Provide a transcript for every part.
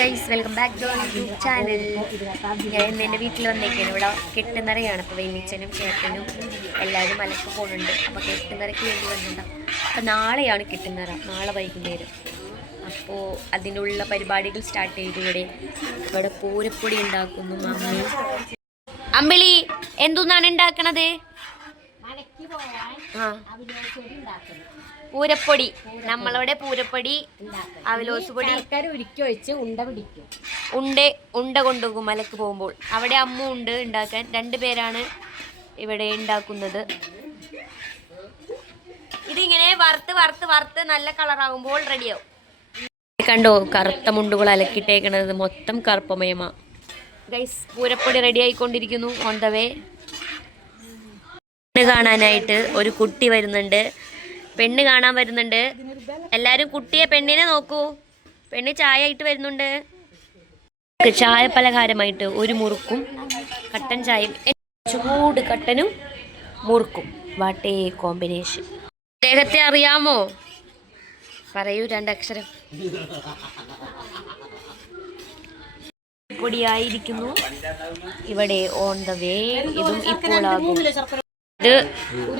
Guys, welcome back to YouTube channel. ഞാൻ ഇന്ന് എൻ്റെ വീട്ടിൽ വന്നേക്കാണ്. ഇവിടെ കെട്ടുനിറയാണ്. അപ്പോൾ വലിയച്ഛനും ചേട്ടനും എല്ലാവരും മലക്ക് പോകുന്നുണ്ട്. അപ്പോൾ കെട്ടുനിറയ്ക്ക് വേണ്ടി വന്നിട്ടുണ്ടാവും. അപ്പോൾ നാളെയാണ് കെട്ടുനിറ, നാളെ വൈകുന്നേരം. അപ്പോൾ അതിനുള്ള പരിപാടികൾ സ്റ്റാർട്ട് ചെയ്തു. ഇവിടെ പൂരപ്പൊടി ഉണ്ടാക്കുന്നു മമ്മി. അമ്പിളി എന്തൊന്നാണ് ഉണ്ടാക്കണത്? പൂരപ്പൊടി, നമ്മളവിടെ പൂരപ്പൊടി, അവലോസ് പൊടി ഉരുക്കി വെച്ച് ഉണ്ട പിടിക്കും. ഉണ്ട കൊണ്ടുപോകും മലക്ക് പോകുമ്പോൾ. അവിടെ അമ്മ ഉണ്ട് ഉണ്ടാക്കാൻ. 2 പേരാണ് ഇവിടെ ഉണ്ടാക്കുന്നത്. ഇതിങ്ങനെ വറുത്ത് വറുത്ത് വറുത്ത് നല്ല കളറാകുമ്പോൾ റെഡിയാവും. കണ്ടോ, കറുത്ത മുണ്ടുകൾ അലക്കിട്ടേക്കണത് മൊത്തം കറുപ്പമയമാ. ഗൈസ്, പൂരപ്പൊടി റെഡി ആയിക്കൊണ്ടിരിക്കുന്നു. On the way. കാണാനായിട്ട് ഒരു കുട്ടി വരുന്നുണ്ട്, പെണ്ണ് കാണാൻ വരുന്നുണ്ട്. എല്ലാരും കുട്ടിയെ, പെണ്ണിനെ നോക്കൂ. പെണ്ണ് ചായ ആയിട്ട് വരുന്നുണ്ട്. ചായ പലഹാരമായിട്ട് ഒരു മുറുക്കും കട്ടൻ ചായയും, ചൂട് കട്ടനും മുറുക്കും. വാട്ടേ കോമ്പിനേഷൻ. അദ്ദേഹത്തെ അറിയാമോ? പറയൂ 2 അക്ഷരം. പൊടിയായിരിക്കുന്നു ഇവിടെ. ഓൺ ദ വേ. ഇതും ഇപ്പോഴാകും. ഇത്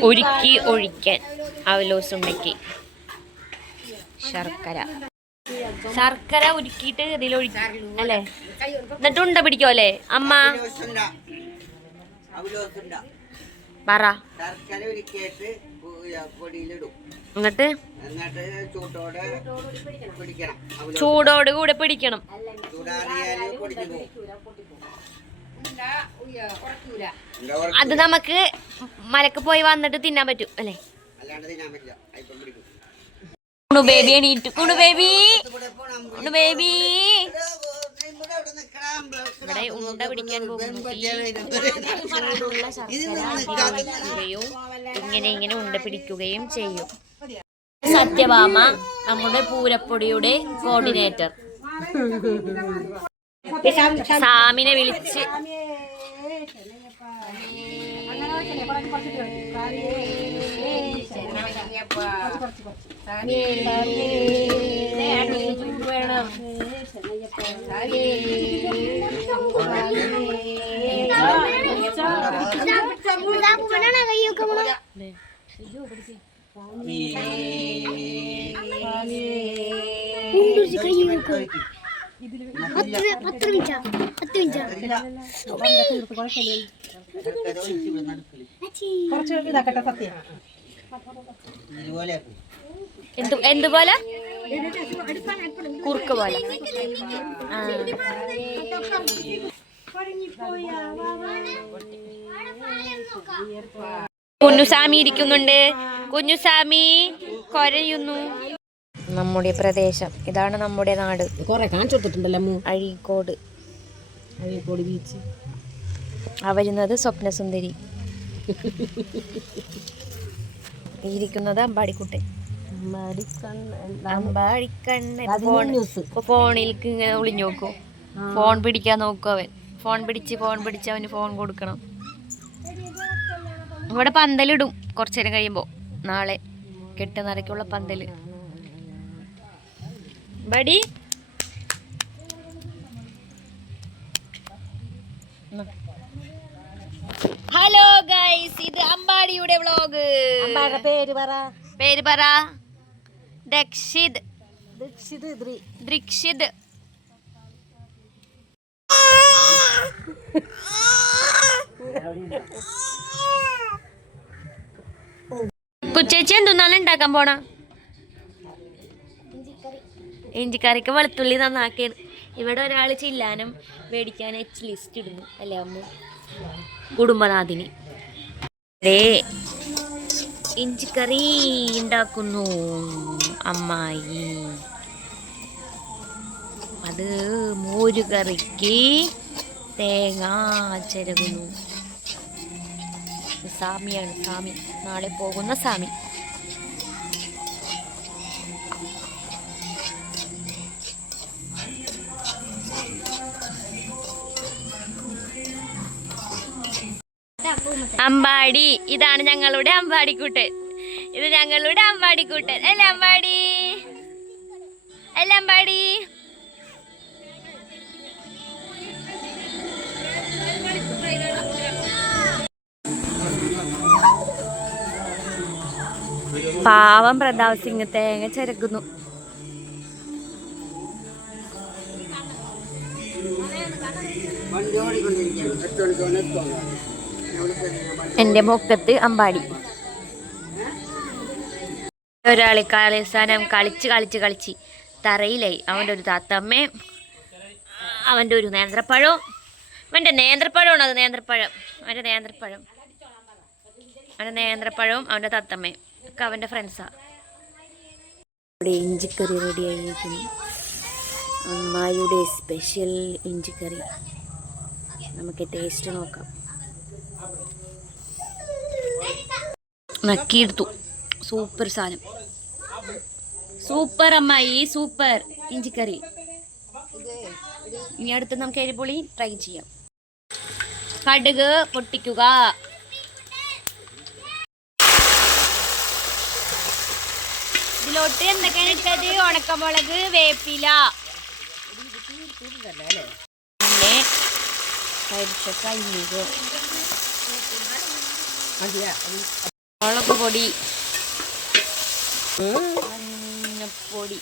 ഉരുക്കി ഒഴിക്കാൻ അവലോസ് ഉണ്ടാക്കി. ശർക്കര ഉരുക്കിയിട്ട് ഇതിലൊഴിക്കും അല്ലേ? എന്നിട്ട് ഉണ്ട പിടിക്കോ അല്ലേ അമ്മ? പറ. എന്നിട്ട് ചൂടോട് കൂടെ പിടിക്കണം. അത് നമുക്ക് മലക്ക് പോയി വന്നിട്ട് തിന്നാൻ പറ്റും അല്ലേ? ബേബി എണീറ്റു. ബേബി ഇവിടെ ഉണ്ട പിടിക്കാൻ പോകുന്നു. ഇങ്ങനെ ഉണ്ട പിടിക്കുകയും ചെയ്യും. സത്യഭാമ, നമ്മുടെ പൂരപ്പൊടിയുടെ കോർഡിനേറ്റർ. സാമിനെ വിളിച്ച് എന്തുപോലെ കുറുക്ക് പോലെ. കുഞ്ഞുസാമി ഇരിക്കുന്നുണ്ട്. കുഞ്ഞുസാമി കൊരയുന്നു. നമ്മുടെ പ്രദേശം ഇതാണ്, നമ്മുടെ നാട്. അഴീക്കോട് ബീച്ച്. വരുന്നത് സ്വപ്നസുന്ദരി. ഇരിക്കുന്നത് അമ്പാടിക്കുട്ടൻ. ഫോണിലേക്ക് ഇങ്ങനെ ഒളിഞ്ഞു നോക്കും. ഫോൺ പിടിക്കാൻ നോക്കും അവൻ. ഫോൺ പിടിച്ച് അവന് ഫോൺ കൊടുക്കണം. ഇവിടെ പന്തലിടും കുറച്ചു നേരം കഴിയുമ്പോ. നാളെ കെട്ടുനിറയ്ക്കുള്ള പന്തല്. ബടി ഹലോ ഗൈസ്, ഇത് അമ്പാടിയുടെ വ്ളോഗ്. പേര് പറ. ദക്ഷിത്. കുച്ചേച്ചി എന്തൊന്നാലും ഉണ്ടാക്കാൻ പോണ? ഇഞ്ചിക്കറിക്ക് വെളുത്തുള്ളി നന്നാക്കിയാണ്. ഇവിടെ ഒരാൾ ചില്ലാനും മേടിക്കാൻ ലിസ്റ്റ് ഇടുന്നു അല്ലേ അമ്മ? കുടുംബനാഥിനി. ഇഞ്ചിക്കറി ഉണ്ടാക്കുന്നു അമ്മായി. അത് മോരുകറിക്ക് തേങ്ങ ചിരകുന്നു. സാമിയാണ്, സാമി. നാളെ പോകുന്ന സാമി. അമ്പാടി, ഇതാണ് ഞങ്ങളുടെ അമ്പാടിക്കൂട്ടൻ. ഇത് ഞങ്ങളുടെ അമ്പാടിക്കൂട്ടൻ അല്ലേ? അമ്പാടി പാവം പ്രതാപ് സിംഗ് തേങ്ങ ചിരകുന്നു. എൻ്റെ മുക്കത്ത് അമ്പാടി. ഒരാളി കളിസ്ഥാനം കളിച്ച് തറയിലായി. അവൻ്റെ ഒരു താത്തമ്മയും അവൻ്റെ ഒരു നേന്ത്രപ്പഴവും. അവൻ്റെ നേന്ത്രപ്പഴമാണ് അത്. അവൻ്റെ നേന്ത്രപ്പഴവും അവൻ്റെ താത്തമ്മയും ഒക്കെ അവൻ്റെ ഫ്രണ്ട്സാണ്. ഇവിടെ ഇഞ്ചിക്കറി റെഡി ആയിരിക്കുന്നു. അമ്മായിയുടെ സ്പെഷ്യൽ ഇഞ്ചിക്കറി. നമുക്ക് ടേസ്റ്റ് നോക്കാം. നക്കിയെടുത്തു. സൂപ്പർ സാധനം. സൂപ്പർ അമ്മായി, സൂപ്പർ ഇഞ്ചിക്കറി. ഇനി അടുത്ത് നമുക്ക് എരിപുളി ട്രൈ ചെയ്യാം. കടുക് പൊട്ടിക്കുക. ഇതിലോട്ട് എന്തൊക്കെയാണ് ഇട്ടത്? ഉണക്കമുളക്, വേപ്പില, പിന്നെ മുളക് പൊടി, മഞ്ഞപ്പൊടി,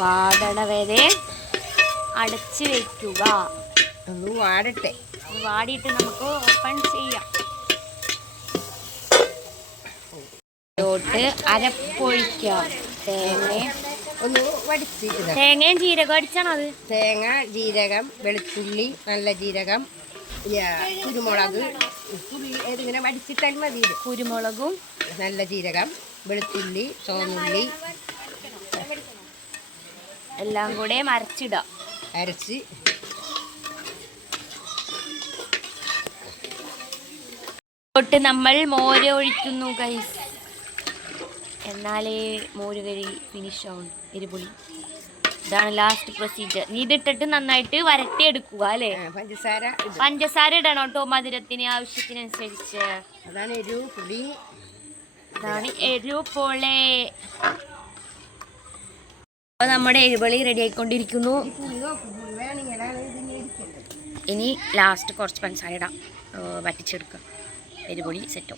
വാടണ വരെ അടച്ചു വെക്കുക. വാടിയിട്ട് നമുക്ക് ഓപ്പൺ ചെയ്യാം. അരപ്പൊഴിക്കാം. തേങ്ങയും ജീരകം അടിച്ചാണോ അത്? തേങ്ങ, ജീരകം, വെളുത്തുള്ളി, നല്ല ജീരകം, കുരുമുളക്, ഏതിങ്ങനെ വടിച്ചിട്ടാൽ മതി. കുരുമുളകും, നല്ല ജീരകം, വെളുത്തുള്ളി, ചുവന്നുള്ളി എല്ലാം കൂടെ അരച്ച് നമ്മൾ മോര് ഒഴിക്കുന്നു ഗൈസ്. എന്നാലേ മോര് കറി ഫിനിഷ് ആവും. എരിപുളി ഇതാണ് ലാസ്റ്റ് പ്രൊസീജിയർ. ഇതിട്ടിട്ട് നന്നായിട്ട് വരട്ടിയെടുക്കുക അല്ലേ? പഞ്ചസാര ഇടണം കേട്ടോ, മധുരത്തിന് ആവശ്യത്തിനനുസരിച്ച്. അതാണ് എരിപുളി. അപ്പോൾ നമ്മുടെ എരിപുളി റെഡി ആയിക്കൊണ്ടിരിക്കുന്നു. ഇനി ലാസ്റ്റ് കുറച്ച് പഞ്ചസാര ഇടാം, വറ്റിച്ചെടുക്കുക. എരിപുളി സെറ്റോ.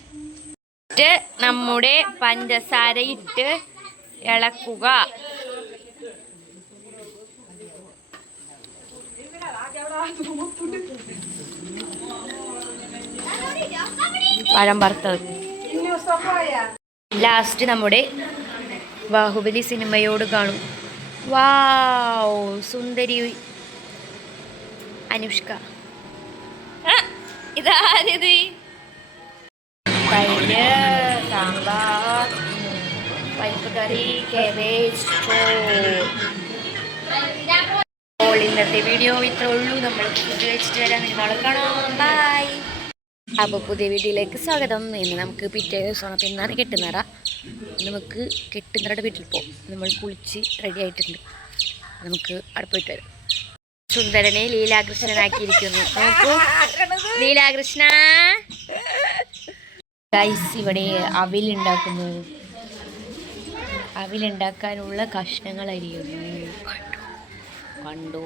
നമ്മുടെ പഞ്ചസാര ഇട്ട് ഇളക്കുക. പഴം വറുത്തത്. ലാസ്റ്റ് നമ്മുടെ ബാഹുബലി സിനിമയോട് കാണും. വാവ്, സുന്ദരി അനുഷ്ക. ഇതാരത്? തൈര്, സാമ്പാർ, പരിപ്പ് കറി, കാബേജ്. അപ്പോൾ ഇന്നത്തെ വീഡിയോ ഇത്രേ ഉള്ളൂ. നമ്മൾ ഫുഡ് കഴിച്ചിട്ട് വരാൻ നാളെ കാണാം. ബൈ. അപ്പോൾ പുതിയ വീഡിയോയിലേക്ക് സ്വാഗതം. ഇന്ന് നമുക്ക് പിറ്റേ ദിവസമാണ്. അപ്പോൾ ഇന്നാണ് കെട്ടുന്നറ. നമുക്ക് കെട്ടുന്നറയുടെ വീട്ടിൽ പോകും. നമ്മൾ കുളിച്ച് റെഡി ആയിട്ടുണ്ട്. നമുക്ക് അവിടെ പോയിട്ട് വരാം. സുന്ദരനെ ലീലാകൃഷ്ണനാക്കിയിരിക്കുന്നു. നോക്കൂ, ലീലാകൃഷ്ണ. ഗൈസ്, ഇവിടെ അവിലുണ്ടാക്കാനുള്ള കഷ്ണങ്ങൾ അരിയുന്നു. കണ്ടോ,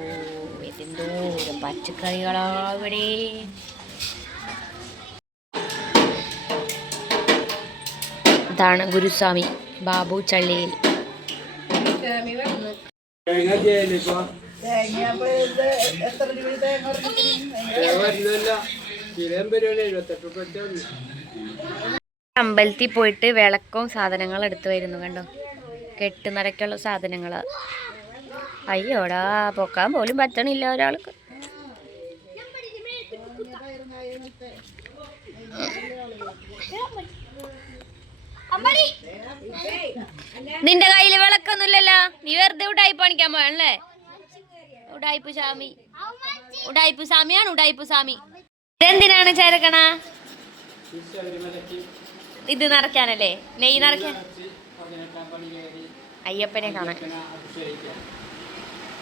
എന്തോ പച്ചക്കറികളാ ഇവിടെ. ഇതാണ് ഗുരുസ്വാമി ബാബു ചള്ളിയിൽ. അമ്പലത്തിൽ പോയിട്ട് വിളക്കവും സാധനങ്ങൾ എടുത്തു വരുന്നു. കണ്ടോ, കെട്ടുനിറയ്ക്കുള്ള സാധനങ്ങൾ. അയ്യോടാ, പൊക്കാൻ പോലും പറ്റണില്ല ഒരാൾക്ക്. നിന്റെ കയ്യിൽ വിളക്കൊന്നുമില്ലല്ലോ. നീ വെറുതെ ഉടായ്പ പണിക്കാൻ പോയല്ലേ? ഉടായ്പ സ്വാമി. ഇതെന്തിനാണ് ചേരക്കണ? ഇത് നിറയ്ക്കാനല്ലേ? നെയ്യ് നിറയ്ക്കാൻ. അയ്യപ്പനെ കാണാൻ.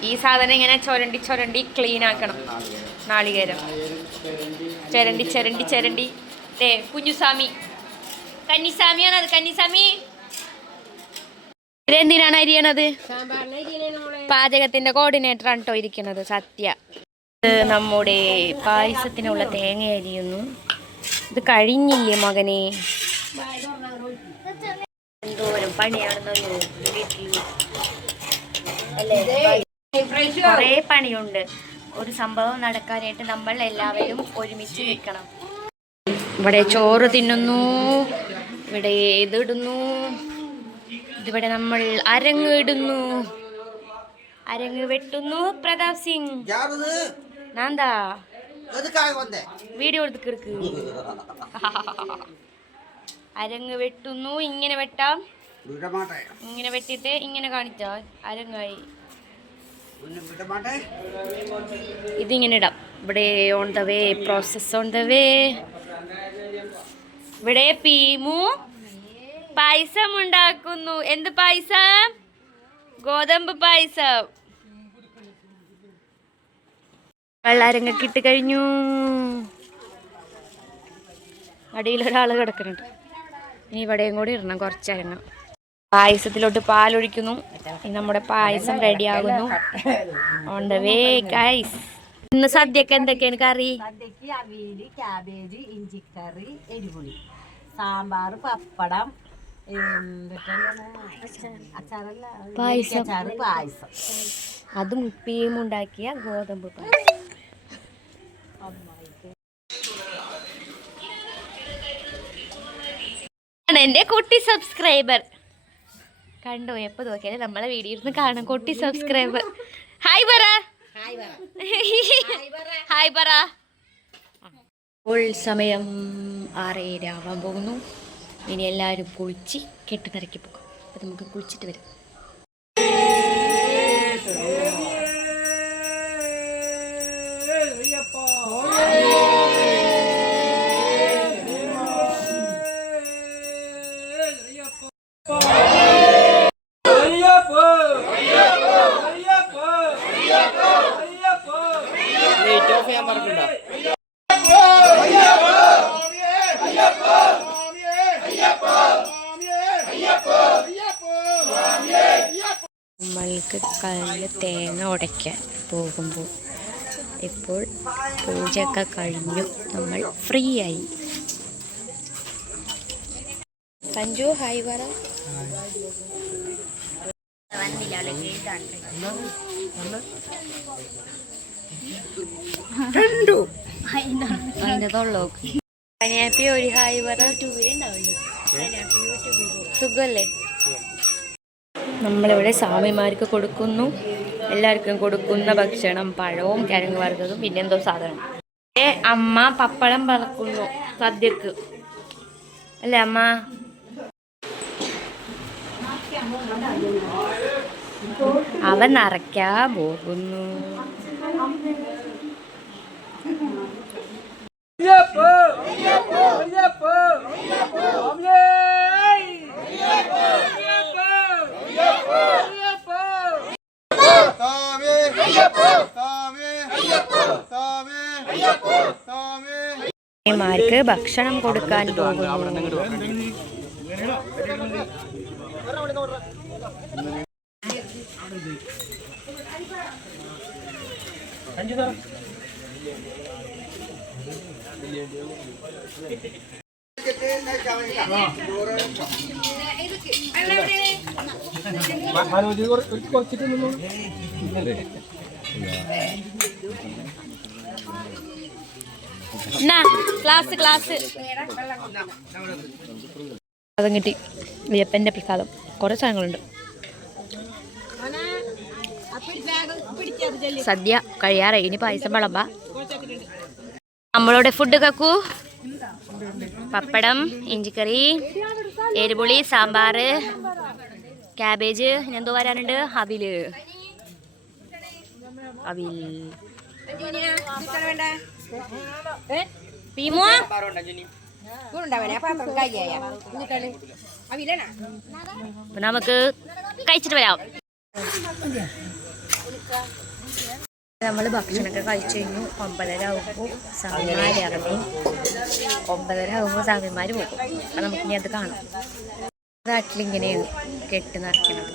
ഈ സാധനം ഇങ്ങനെ ചൊരണ്ടി ക്ലീൻ ആക്കണം. നാളികേരം ചെരണ്ടി. കുഞ്ഞുസ്വാമി, കന്നിസ്വാമിയാണത്. കന്നിസ്വാമി, ഇതെന്തിനാണ് അരിയണത്? പാചകത്തിന്റെ കോർഡിനേറ്റർ ആണ് കേട്ടോ ഇരിക്കുന്നത്. സത്യ നമ്മുടെ പായസത്തിനുള്ള തേങ്ങ അരിയുന്നു. ഇത് കഴിഞ്ഞില്ലേ മകനെ? എന്തോരം പണിയാണെന്നൊരു വീട്ടിൽ അല്ലേ? കുറേ പണിയുണ്ട്. ഒരു സംഭവം നടക്കാനായിട്ട് നമ്മൾ എല്ലാവരും ഒരുമിച്ച് നിൽക്കണം. ഇവിടെ ചോറ് തിന്നുന്നു, ഇവിടെ ഇതിടുന്നു, ഇതിവിടെ നമ്മൾ അരങ്ങ് ഇടുന്നു, അരങ്ങ് വെട്ടുന്നു. പ്രതാപ് സിംഗ് നാന്താ വീഡിയോ എടുക്ക്. അരങ്ങ് വെട്ടുന്നു. ഇങ്ങനെ വെട്ടാം, ഇങ്ങനെ വെട്ടിട്ട് ഇങ്ങനെ കാണിച്ചാ അരങ്ങായി. ഇതിങ്ങനെ ഇടാം. ഇവിടെ on the way, process on the വേ. ഇവിടെ പീമു പായസം ഉണ്ടാക്കുന്നു. എന്ത് പായസം? ഗോതമ്പ് പായസം. വെള്ളാരങ്ങൊക്കെ ഇട്ട് കഴിഞ്ഞു. അടിയിലൊരാൾ കിടക്കുന്നുണ്ട്. ഇനി ഇവിടെയും കൂടി ഇടണം കുറച്ചരങ്ങ. പായസത്തിലോട്ട് പാലൊഴിക്കുന്നു. നമ്മുടെ പായസം റെഡിയാകുന്നു. On the way guys. ഇന്ന് സദ്യക്ക് എന്തൊക്കെയാണ് കറി? സദ്യക്ക് അവിയല്, ക്യാബേജ്, ഇഞ്ചിക്കറി, എരിപുളി, സാമ്പാർ, പപ്പടം, പായസം. പായസം അതും ഉപ്പിയും ഉണ്ടാക്കിയ ഗോതമ്പ് പായസം. എന്റെ കുട്ടി സബ്സ്ക്രൈബർ കണ്ടോ? എപ്പോ നോക്കിയാലും നമ്മളെ വീഡിയോ ഇരുന്ന് കാണാം. കുട്ടി സബ്സ്ക്രൈബർ ഹായ് പറ, ഹായ് പറ. ഇപ്പോൾ സമയം 6:30 ആവാൻ പോകുന്നു. ഇനി എല്ലാവരും കുളിച്ച് കെട്ടുനിറക്കി പോകും. അപ്പം നമുക്ക് കുളിച്ചിട്ട് വരാം. നമ്മൾക്ക് കല്ല് തേങ്ങ ഉടയ്ക്കാൻ പോകുമ്പോൾ ഇപ്പോൾ പൂജയൊക്കെ കഴിഞ്ഞു. നമ്മൾ ഫ്രീ ആയി. സഞ്ജു ഹായ് പറ. ഹാപ്പി ഒരു ഹായ് പറ. സുഖല്ലേ? നമ്മളിവിടെ സ്വാമിമാർക്ക് കൊടുക്കുന്നു. എല്ലാവർക്കും കൊടുക്കുന്ന ഭക്ഷണം പഴവും കിഴങ്ങ് വറുത്തതും പിന്നെന്തോ സാധനം. അമ്മ പപ്പടം പറക്കുന്നു സദ്യക്ക് അല്ലേ അമ്മ? അവൻ നിറയ്ക്കാ പോകുന്നു. മാർക്ക് ഭക്ഷണം കൊടുക്കാൻ പോകുന്നു. ക്ലാസ് ക്ലാസ് അതും കിട്ടി. അയ്യപ്പൻ്റെ പ്രസാദം കുറേ സാധനങ്ങളുണ്ട്. സദ്യ കഴിയാറായി. ഇനി പായസം വിളമ്പ. നമ്മളോട് ഫുഡ് കക്കൂ. പപ്പടം, ഇഞ്ചിക്കറി, എരിപുളി, സാമ്പാർ, ക്യാബേജ്, ഇനി എന്തോ വരാനുണ്ട്? അവിൽ. നമുക്ക് കഴിച്ചിട്ട് വരാം. നമ്മൾ ഭക്ഷണമൊക്കെ കഴിച്ചു കഴിഞ്ഞു. 9:30 ആകുമ്പോൾ സ്വാമിമാർ ഇറങ്ങും. 9:30 ആകുമ്പോൾ സ്വാമിമാർ പോകും. അപ്പം നമുക്കിനി അത് കാണാം. നാട്ടിലിങ്ങനെയാണ് കെട്ട് നിറയ്ക്കുന്നത്.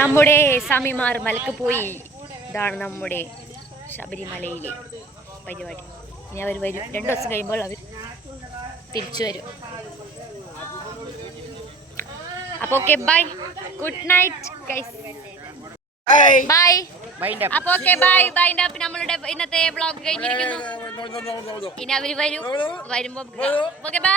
നമ്മുടെ സ്വാമിമാർ മലക്ക് പോയി. ഇതാണ് നമ്മുടെ ശബരിമലയിലെ പരിപാടി. ഇനി അവർ വരും, 2 ദിവസം കഴിയുമ്പോൾ അവർ തിരിച്ചു വരും. അപ്പോൾ okay, bye, good night guys, bye. അപ്പൊ ഓക്കെ, ബൈ ബൈ. നമ്മളുടെ ഇന്നത്തെ വ്ളോഗ് കഴിഞ്ഞിരിക്കുന്നു. ഇനി അവർ വരുമ്പോ ഓക്കെ, ബൈ.